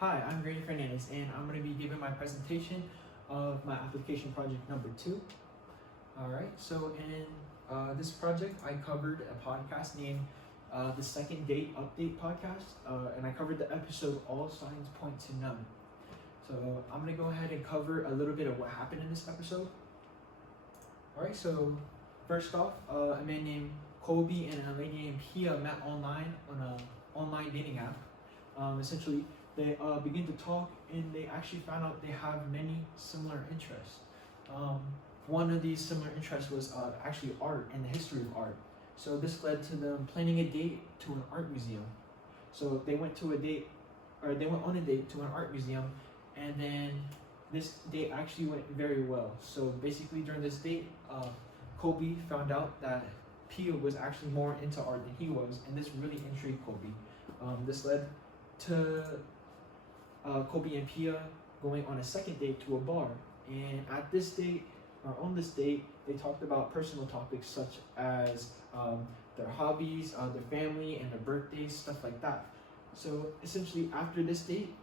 Hi, I'm Grady Fernandez, and I'm going to be giving my presentation of my application project number 2. Alright, so in this project, I covered a podcast named the Second Date Update Podcast, and I covered the episode All Signs Point to None. So I'm going to go ahead and cover a little bit of what happened in this episode. Alright, so first off, a man named Kobe and a lady named Pia met online on an online dating app. Essentially, they begin to talk, and they actually found out they have many similar interests. One of these similar interests was actually art and the history of art. So this led to them planning a date to an art museum. So they went on a date to an art museum, and then this date actually went very well. So basically during this date, Kobe found out that Pia was actually more into art than he was, and this really intrigued Kobe. This led to Kobe and Pia going on a second date to a bar, and on this date, they talked about personal topics such as their hobbies, their family, and their birthdays, stuff like that. So essentially, after this date,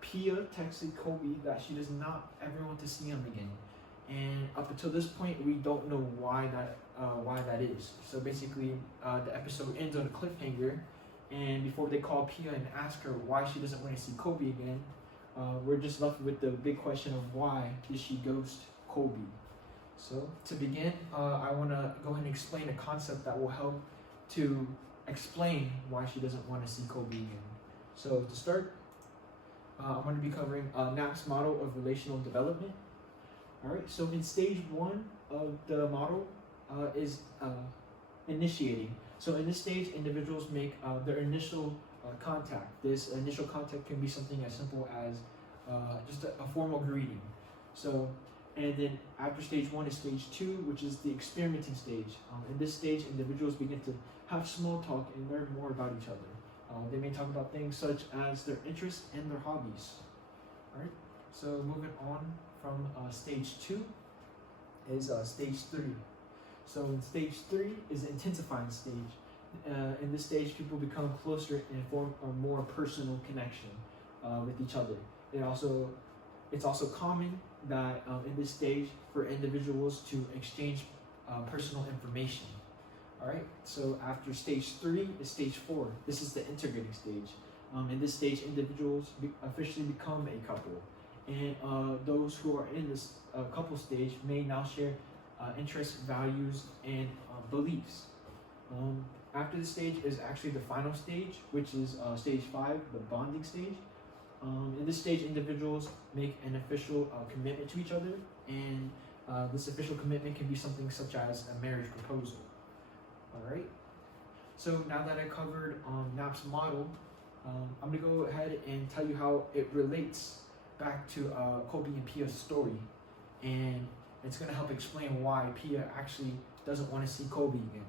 Pia texted Kobe that she does not ever want to see him again, and up until this point, we don't know why that is. So basically, the episode ends on a cliffhanger. And before they call Pia and ask her why she doesn't want to see Kobe again, we're just left with the big question of why did she ghost Kobe? So to begin, I want to go ahead and explain a concept that will help to explain why she doesn't want to see Kobe again. So to start, I'm going to be covering Knapp's model of relational development. All right, so in stage 1 of the model is initiating. So in this stage, individuals make their initial contact. This initial contact can be something as simple as just a formal greeting. So, and then after stage 1 is stage 2, which is the experimenting stage. In this stage, individuals begin to have small talk and learn more about each other. They may talk about things such as their interests and their hobbies. All right. So moving on from stage 2 is stage 3. So in stage 3 is the intensifying stage. In this stage, people become closer and form a more personal connection with each other. It's also common that in this stage for individuals to exchange personal information. All right. So after stage 3 is stage 4. This is the integrating stage. In this stage, individuals officially become a couple, and those who are in this couple stage may now share interests, values, and beliefs. After this stage is actually the final stage, which is stage 5, the bonding stage. In this stage, individuals make an official commitment to each other, and this official commitment can be something such as a marriage proposal. All right. So now that I covered Knapp's model, I'm going to go ahead and tell you how it relates back to Kobe and Pia's story, and it's going to help explain why Pia actually doesn't want to see Kobe again.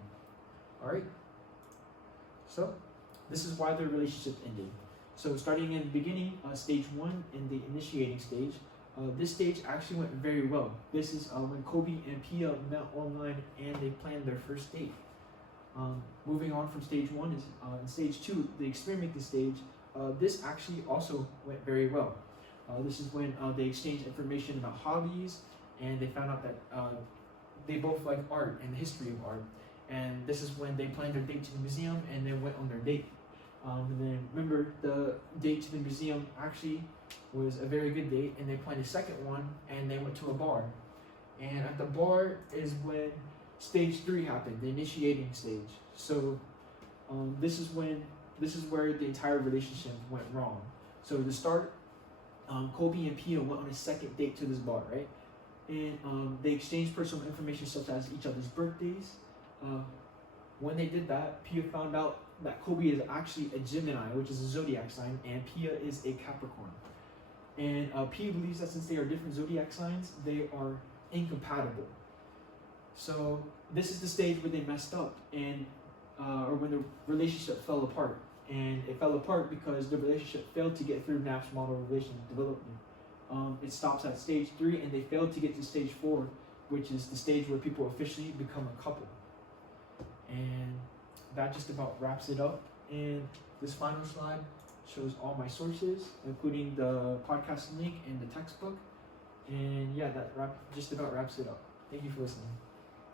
Alright? So, this is why their relationship ended. So, starting in the beginning, stage 1 in the initiating stage, this stage actually went very well. This is when Kobe and Pia met online and they planned their first date. Moving on from stage 1 is in stage 2, the experimenting stage. This actually also went very well. This is when they exchanged information about hobbies, and they found out that they both like art and the history of art. And this is when they planned their date to the museum and then went on their date. And then remember, the date to the museum actually was a very good date, and they planned a second one and they went to a bar. And at the bar is when stage 3 happened, the initiating stage. So this is where the entire relationship went wrong. So to start, Kobe and Pia went on a second date to this bar, right? And they exchanged personal information such as each other's birthdays. When they did that, Pia found out that Kobe is actually a Gemini, which is a zodiac sign, and Pia is a Capricorn. And Pia believes that since they are different zodiac signs, they are incompatible. So this is the stage where they messed up, and or when the relationship fell apart. And it fell apart because the relationship failed to get through Knapp's model of relational development. It stops at stage 3, and they failed to get to stage 4, which is the stage where people officially become a couple. And that just about wraps it up. And this final slide shows all my sources, including the podcast link and the textbook. And yeah, that just about wraps it up. Thank you for listening.